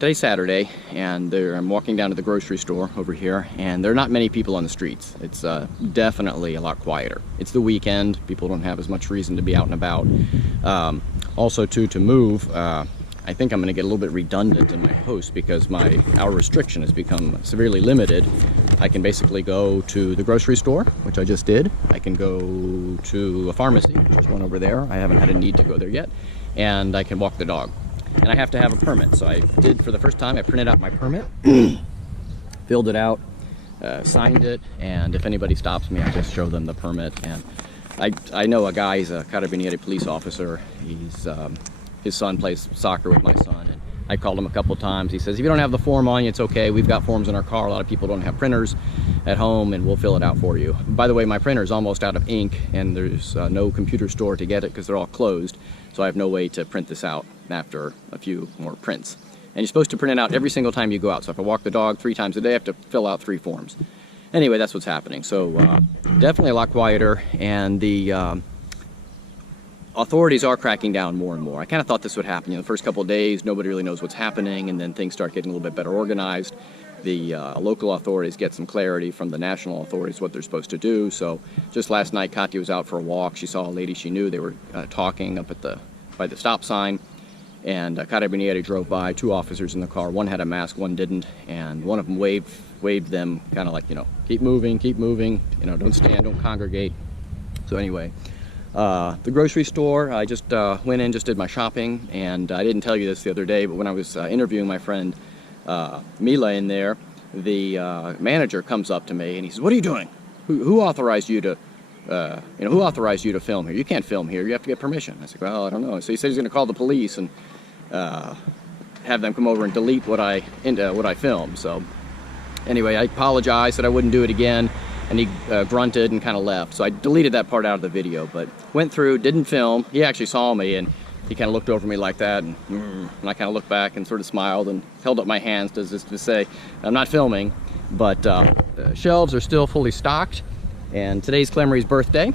Today's Saturday, and I'm walking down to the grocery store over here, and there are not many people on the streets. It's definitely a lot quieter. It's the weekend. People don't have as much reason to be out and about. Also, too, to move, I think I'm going to get a little bit redundant in my post because our restriction has become severely limited. I can basically go to the grocery store, which I just did. I can go to a pharmacy. There's one over there. I haven't had a need to go there yet. And I can walk the dog. And I have to have a permit, so I did for the first time. I printed out my permit, filled it out, signed it, and if anybody stops me, I just show them the permit. And I know a guy, he's a Carabinieri police officer. His son plays soccer with my son, and I called him a couple times. He says, if you don't have the form on you, it's okay. We've got forms in our car. A lot of people don't have printers at home, and we'll fill it out for you. By the way, my printer is almost out of ink, and there's no computer store to get it because they're all closed. So I have no way to print this out after a few more prints. And you're supposed to print it out every single time you go out. So if I walk the dog 3 times a day, I have to fill out 3 forms. Anyway, that's what's happening. So definitely a lot quieter, and the authorities are cracking down more and more. I kind of thought this would happen. The first couple of days, nobody really knows what's happening, and then things start getting a little bit better organized. The local authorities get some clarity from the national authorities what they're supposed to do. So just last night, Katya was out for a walk. She saw a lady she knew. They were talking up at by the stop sign, and Carabinieri drove by. 2 officers in the car. One had a mask, one didn't, and one of them waved them, kind of like, keep moving, don't stand, don't congregate. So anyway, the grocery store, I just went in, just did my shopping, and I didn't tell you this the other day, but when I was interviewing my friend Mila in there, the manager comes up to me and he says, "What are you doing? Who authorized you to, who authorized you to film here? You can't film here. You have to get permission." I said, "Well, I don't know." So he said he's going to call the police and have them come over and delete what I filmed. So anyway, I apologized, said I wouldn't do it again, and he grunted and kind of left. So I deleted that part out of the video, but went through, didn't film. He actually saw me, and he kind of looked over me like that, and I kind of looked back and sort of smiled and held up my hands as to say, I'm not filming, but shelves are still fully stocked, and today's Clemarie's birthday.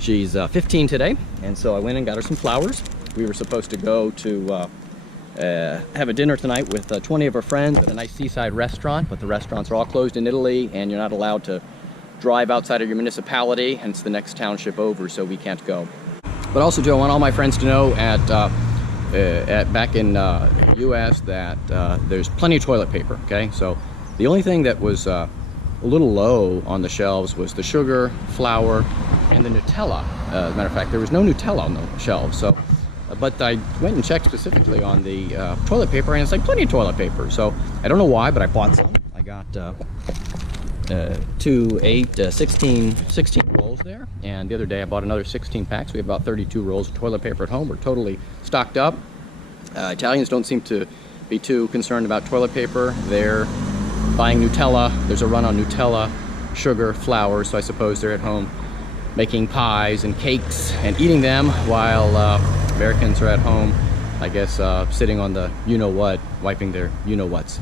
She's 15 today, and so I went and got her some flowers. We were supposed to go to have a dinner tonight with 20 of her friends at a nice seaside restaurant, but the restaurants are all closed in Italy, and you're not allowed to drive outside of your municipality, and it's the next township over, so we can't go. But also, Joe, I want all my friends to know back in U.S. that there's plenty of toilet paper, okay? So the only thing that was a little low on the shelves was the sugar, flour, and the Nutella. As a matter of fact, there was no Nutella on the shelves. So, but I went and checked specifically on the toilet paper, and it's like plenty of toilet paper. So I don't know why, but I bought some. I got 16 rolls there, and the other day I bought another 16 packs. We have about 32 rolls of toilet paper at home. We're totally stocked up. Italians don't seem to be too concerned about toilet paper. They're buying Nutella. There's a run on Nutella, sugar, flour, so I suppose they're at home making pies and cakes and eating them, while Americans are at home, I guess, sitting on the you-know-what, wiping their you-know-whats.